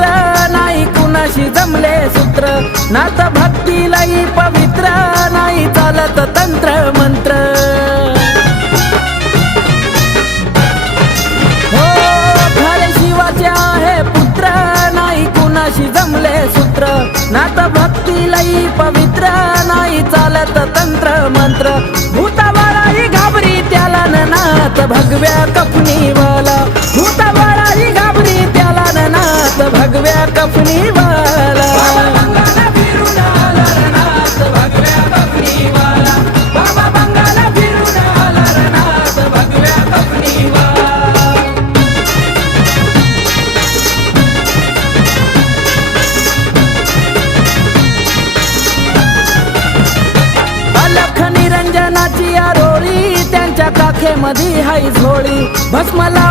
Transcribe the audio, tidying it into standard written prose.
पुत्र नाही कुणाशी जमले सूत्र नात भक्ती लई पवित्र नाही चालत तंत्र मंत्र हो खरे शिवाचे आहे पुत्र नाही कुणाशी जमले सूत्र नात भक्ती लई पवित्र नाही चालत तंत्र मंत्र भूताबाळाही घाबरी त्याला नाथ भगव्या कफनीवाला भूताबाळाही घाबरी त्याला नाथ भगव्या कफनीवाला अलख निरंजनाची आरोळी त्यांच्या काखेमध्ये हाय झोळी भस्म लावून